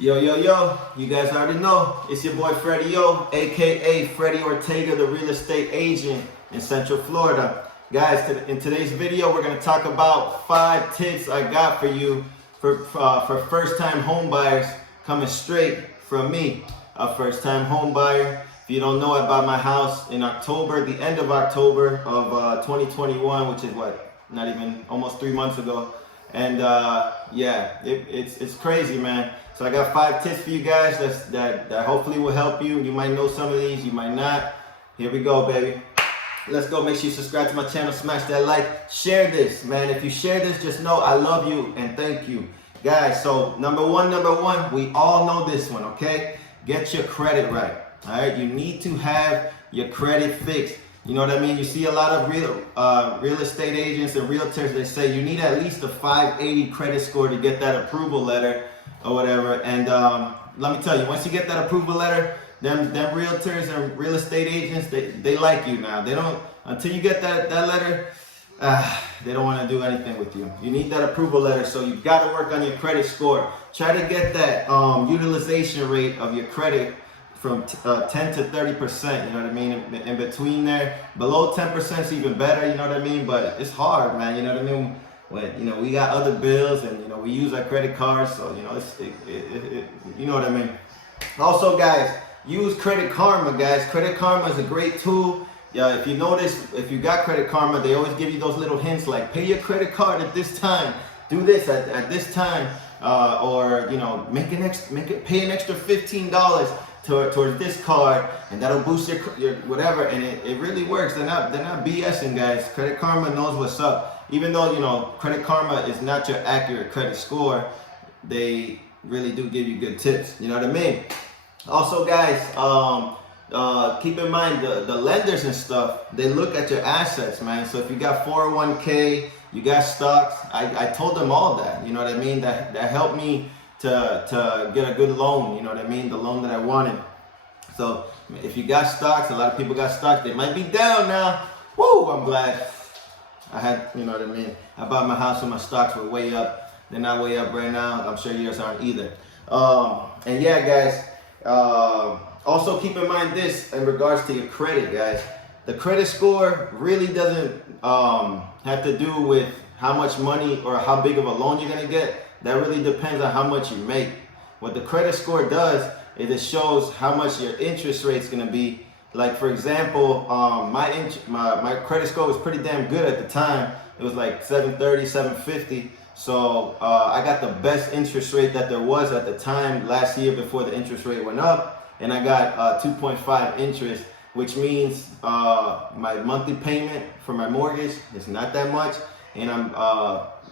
Yo, yo, yo, you guys already know, it's your boy Freddie Yo, aka Freddie Ortega, the real estate agent in Central Florida. Guys, in today's video, we're going to talk about 5 tips I got for you for first-time home buyers coming straight from me, a first-time home buyer. If you don't know, I bought my house in October, the end of October of 2021, which is what, not even almost 3 months ago. And yeah, it's crazy, man. So I got 5 tips for you guys that hopefully will help you. You might know some of these, you might not. Here we go, baby. Let's go. Make sure you subscribe to my channel, smash that like, share this, man. If you share this, just know I love you and thank you. Guys, so number one, we all know this one, okay? Get your credit right, all right? You need to have your credit fixed. You know what I mean? You see a lot of real estate agents and realtors, they say you need at least a 580 credit score to get that approval letter or whatever. And let me tell you, once you get that approval letter, them realtors and real estate agents, they like you now. They don't, until you get that letter, they don't want to do anything with you. You need that approval letter, so you've got to work on your credit score. Try to get that utilization rate of your credit from 10 to 30%, you know what I mean, in between there. Below 10% is even better, you know what I mean, but it's hard, man, you know what I mean. When, you know, we got other bills and, you know, we use our credit cards, so, you know, you know what I mean. Also, guys, use Credit Karma, guys. Credit Karma is a great tool. Yeah, if you notice, if you got Credit Karma, they always give you those little hints like, pay your credit card at this time, do this at this time, or, you know, pay an extra $15 towards this card, and that'll boost your whatever. And it really works. They're not BSing, guys. Credit Karma knows what's up. Even though, you know, Credit Karma is not your accurate credit score, they really do give you good tips. You know what I mean? Also, guys, keep in mind the lenders and stuff, they look at your assets, man. So if you got 401k, you got stocks, I told them all that. You know what I mean? That helped me to get a good loan, you know what I mean, the loan that I wanted. So if you got stocks, a lot of people got stocks, they might be down now. Woo, I'm glad I had, you know what I mean, I bought my house when my stocks were way up. They're not way up right now. I'm sure yours aren't either. And yeah, guys, also keep in mind this in regards to your credit, guys. The credit score really doesn't have to do with how much money or how big of a loan you're gonna get. That really depends on how much you make. What the credit score does is it shows how much your interest rate's gonna be. Like, for example, my credit score was pretty damn good at the time. It was like 730, 750. So I got the best interest rate that there was at the time last year before the interest rate went up. And I got 2.5 interest, which means my monthly payment for my mortgage is not that much. And I'm,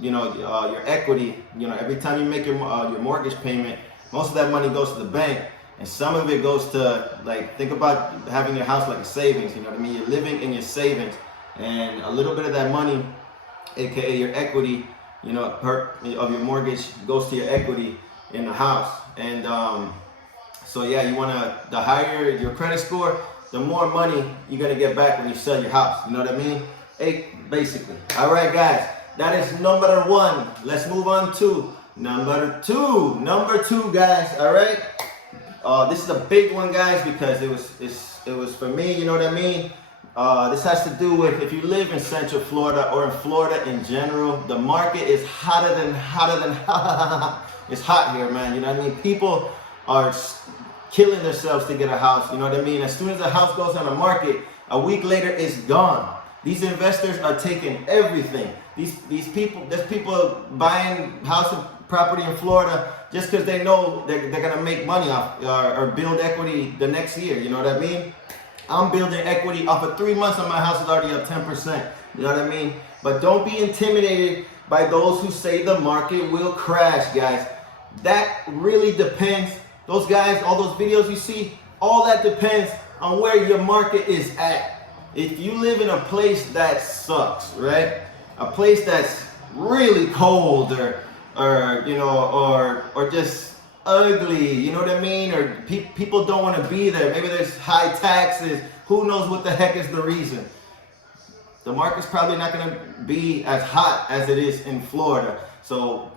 you know, your equity, you know, every time you make your mortgage payment, most of that money goes to the bank. And some of it goes to, like, think about having your house like a savings, you know what I mean? You're living in your savings, and a little bit of that money, aka your equity, you know, of your mortgage goes to your equity in the house. And so yeah, you wanna, the higher your credit score, the more money you're gonna get back when you sell your house, you know what I mean? Basically. All right, guys, that is number 1. Let's move on to number 2. Number 2, guys, all right? This is a big one, guys, because it was for me, you know what I mean? This has to do with if you live in Central Florida or in Florida in general, the market is hotter than it's hot here, man, you know what I mean? People are killing themselves to get a house, you know what I mean? As soon as the house goes on the market, a week later it's gone. These investors are taking everything. There's people buying house and property in Florida just because they know they're gonna make money off or build equity the next year. You know what I mean? I'm building equity off of 3 months, and my house is already up 10%. You know what I mean? But don't be intimidated by those who say the market will crash, guys. That really depends. Those guys, all those videos you see, all that depends on where your market is at. If you live in a place that sucks, right? A place that's really cold or you know, or just ugly, you know what I mean? Or people don't want to be there. Maybe there's high taxes. Who knows what the heck is the reason? The market's probably not going to be as hot as it is in Florida. So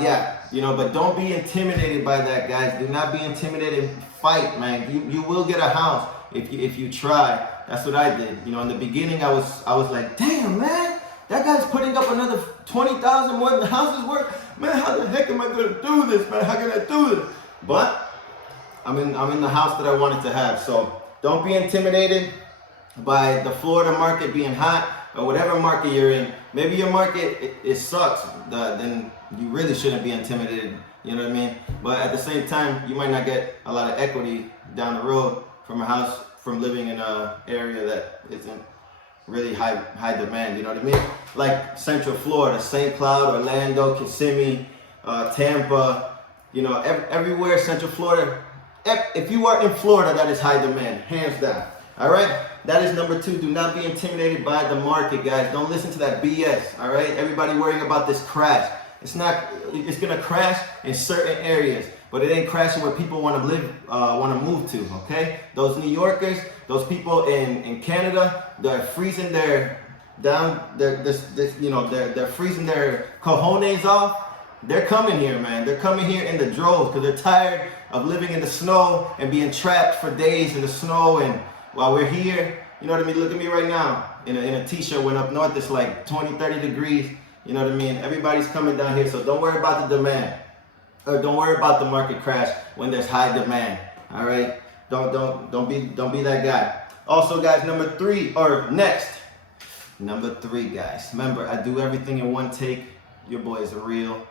Yeah, you know, but don't be intimidated by that, guys. Do not be intimidated. Fight, man. You will get a house if you try. That's what I did. You know, in the beginning, I was like, damn, man, that guy's putting up another 20,000 more than the house is worth. Man, how the heck am I gonna do this, man? How can I do this? But I'm in the house that I wanted to have. So don't be intimidated by the Florida market being hot, or whatever market you're in. Maybe your market it sucks, then you really shouldn't be intimidated, you know what I mean? But at the same time, you might not get a lot of equity down the road from a house, from living in an area that isn't really high demand, you know what I mean? Like Central Florida, St. Cloud, Orlando, Kissimmee, Tampa, you know, everywhere Central Florida. If you are in Florida, that is high demand, hands down. All right, that is number 2. Do not be intimidated by the market, guys. Don't listen to that BS. All right, everybody worrying about this crash. It's gonna crash in certain areas, but it ain't crashing where people want to live, want to move to. Okay, those New Yorkers, those people in Canada, they're freezing they're freezing their cojones off. They're coming here, man. They're coming here in the droves because they're tired of living in the snow and being trapped for days in the snow. And while we're here, you know what I mean? Look at me right now in a t-shirt. When up north it's like 20, 30 degrees. You know what I mean? Everybody's coming down here, so don't worry about the demand, or don't worry about the market crash when there's high demand. All right? Don't be that guy. Also, guys, number 3, guys. Remember, I do everything in one take. Your boy is real.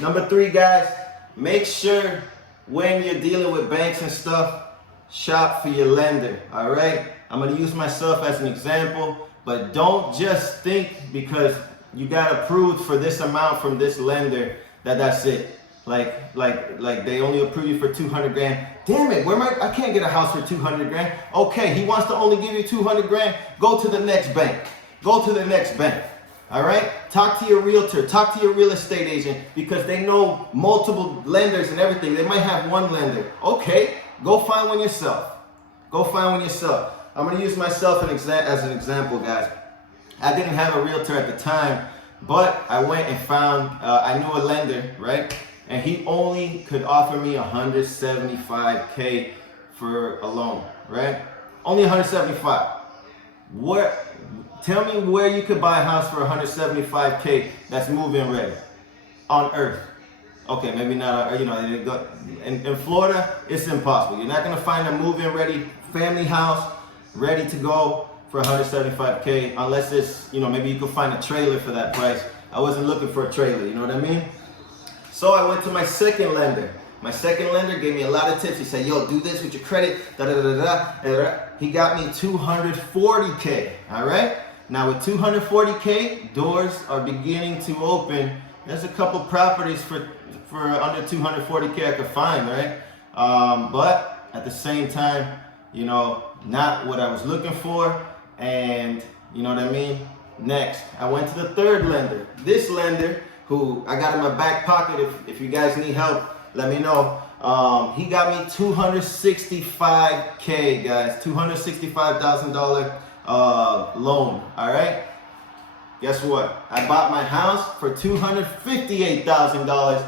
Number 3, guys, make sure when you're dealing with banks and stuff, shop for your lender. All right? I'm gonna use myself as an example, but don't just think because you got approved for this amount from this lender that's it. Like they only approve you for 200 grand. Damn it, I can't get a house for 200 grand. Okay, he wants to only give you 200 grand. Go to the next bank. All right? Talk to your realtor, talk to your real estate agent, because they know multiple lenders and everything. They might have one lender. Okay, go find one yourself. I'm going to use myself as an example, guys. I didn't have a realtor at the time, but I went and found, I knew a lender, right? And he only could offer me $175K for a loan, right? Only 175. Tell me where you could buy a house for 175K that's move-in ready on earth. Okay, maybe not, in Florida, it's impossible. You're not gonna find a move-in ready family house ready to go for 175K unless it's, maybe you could find a trailer for that price. I wasn't looking for a trailer, you know what I mean? So I went to my second lender. My second lender gave me a lot of tips. He said, yo, do this with your credit, He got me 240K, all right? Now with 240K, doors are beginning to open. There's a couple properties for under 240K I could find, right? But at the same time, not what I was looking for. And you know what I mean? Next, I went to the third lender. This lender, who I got in my back pocket, if you guys need help, let me know. He got me 265K, guys, $265,000 loan, all right? Guess what? I bought my house for $258,000.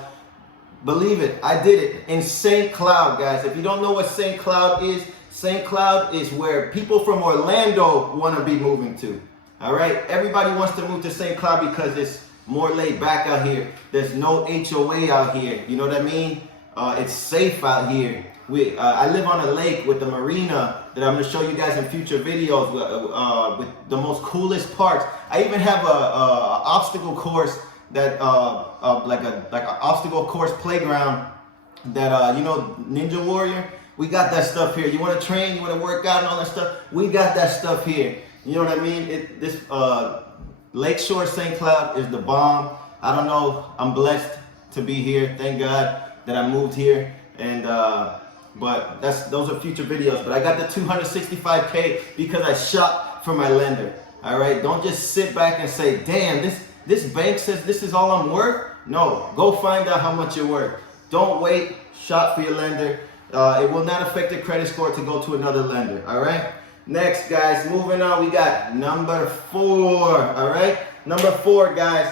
Believe it, I did it in St. Cloud, guys. If you don't know what St. Cloud is where people from Orlando want to be moving to, all right? Everybody wants to move to St. Cloud because it's more laid back out here. There's no HOA out here, you know what I mean? It's safe out here. I live on a lake with a marina that I'm going to show you guys in future videos with the most coolest parks. I even have a obstacle course that like an obstacle course playground that Ninja Warrior. We got that stuff here. You want to train, you want to work out and all that stuff. We got that stuff here. You know what I mean? This Lakeshore St. Cloud is the bomb. I don't know. I'm blessed to be here. Thank God that I moved here. And but those are future videos. But I got the 265K because I shopped for my lender. All right. Don't just sit back and say, damn, this bank says this is all I'm worth. No, go find out how much you're worth. Don't wait. Shop for your lender. It will not affect your credit score to go to another lender. All right. Next, guys, moving on, we got number 4. All right. Number 4, guys.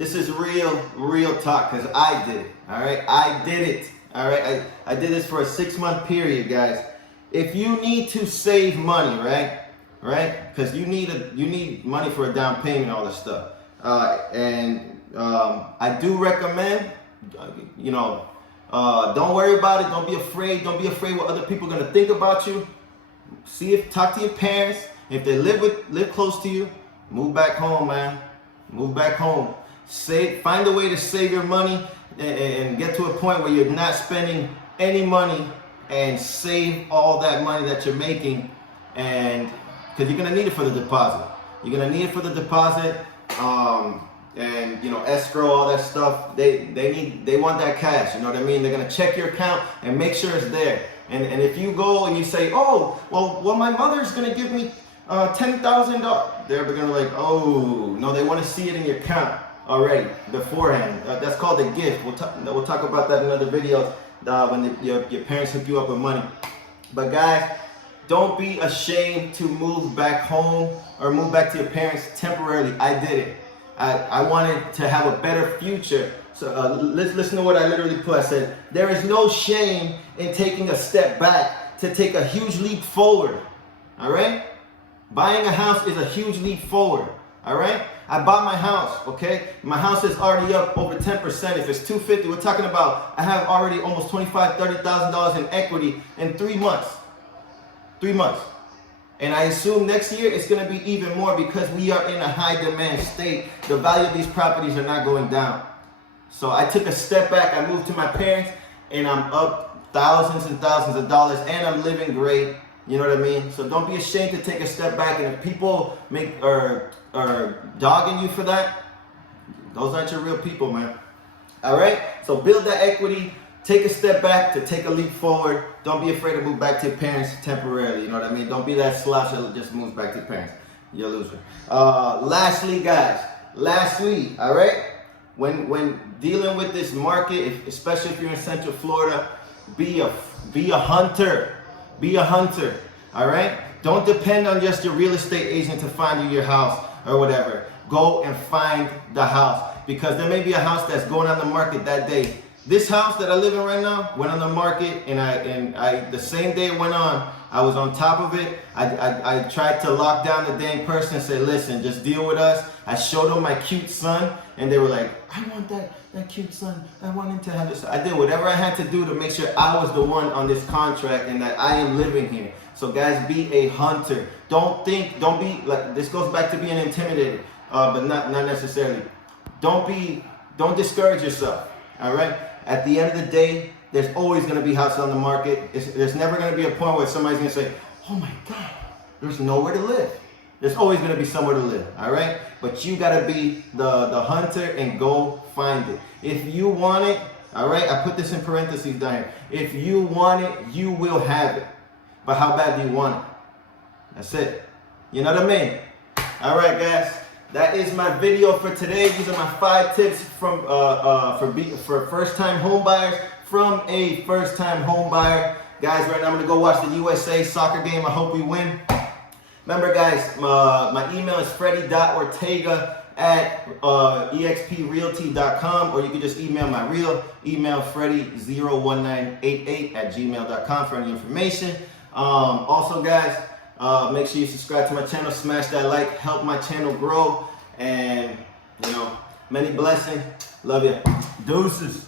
This is real talk, because I did it. All right, I did it. All right, I did this for a 6-month period, guys. If you need to save money, right, because you need money for a down payment, all this stuff. I do recommend, don't worry about it. Don't be afraid. Don't be afraid what other people are gonna think about you. Talk to your parents. If they live close to you, move back home, man. Move back home. Find a way to save your money and get to a point where you're not spending any money, and save all that money that you're making, and because you're gonna need it for the deposit. You're gonna need it for the deposit, and escrow, all that stuff. They want that cash. You know what I mean? They're gonna check your account and make sure it's there. And if you go and you say, oh, well, my mother's gonna give me $10,000, they're gonna like, oh no, they want to see it in your account already beforehand. That's called a gift. We'll talk about that in other videos when your parents hook you up with money. But guys, don't be ashamed to move back home or move back to your parents temporarily. I did it. I wanted to have a better future. So let's listen to what I literally put. I said, there is no shame in taking a step back to take a huge leap forward. All right? Buying a house is a huge leap forward. All right? I bought my house, okay? My house is already up over 10%. If it's $250, we're talking about I have already almost $25,000, $30,000 in equity in 3 months. 3 months. And I assume next year it's going to be even more, because we are in a high demand state. The value of these properties are not going down. So I took a step back. I moved to my parents, and I'm up thousands and thousands of dollars, and I'm living great. You know what I mean? So don't be ashamed to take a step back. And if people are dogging you for that, those aren't your real people, man. All right? So build that equity. Take a step back to take a leap forward. Don't be afraid to move back to your parents temporarily. You know what I mean? Don't be that slouch that just moves back to your parents. You're a loser. Lastly, guys. All right? When dealing with this market, especially if you're in Central Florida, be a hunter. Be a hunter. All right? Don't depend on just your real estate agent to find you your house or whatever. Go and find the house, because there may be a house that's going on the market that day. This house that I live in right now went on the market, and I the same day it went on, I was on top of it. I tried to lock down the dang person and say, listen, just deal with us. I showed them my cute son, and they were like, I want that cute son. I want him to have this. I did whatever I had to do to make sure I was the one on this contract and that I am living here. So guys, be a hunter. Don't be like, this goes back to being intimidated, but not necessarily. Don't discourage yourself. All right. At the end of the day, there's always going to be houses on the market. There's never going to be a point where somebody's going to say, oh my God, there's nowhere to live. There's always going to be somewhere to live, all right? But you got to be the hunter and go find it. If you want it, all right, I put this in parentheses down here. If you want it, you will have it. But how bad do you want it? That's it. You know what I mean? All right, guys. That is my video for today. These are my 5 tips from for first-time home buyers from a first-time home buyer. Guys, right now I'm gonna go watch the USA soccer game. I hope we win. Remember, guys, my email is freddy.ortega@exprealty.com, or you can just email my real email, freddy01988@gmail.com, for any information. Also, guys, make sure you subscribe to my channel, smash that like, help my channel grow, and many blessings. Love you. Deuces.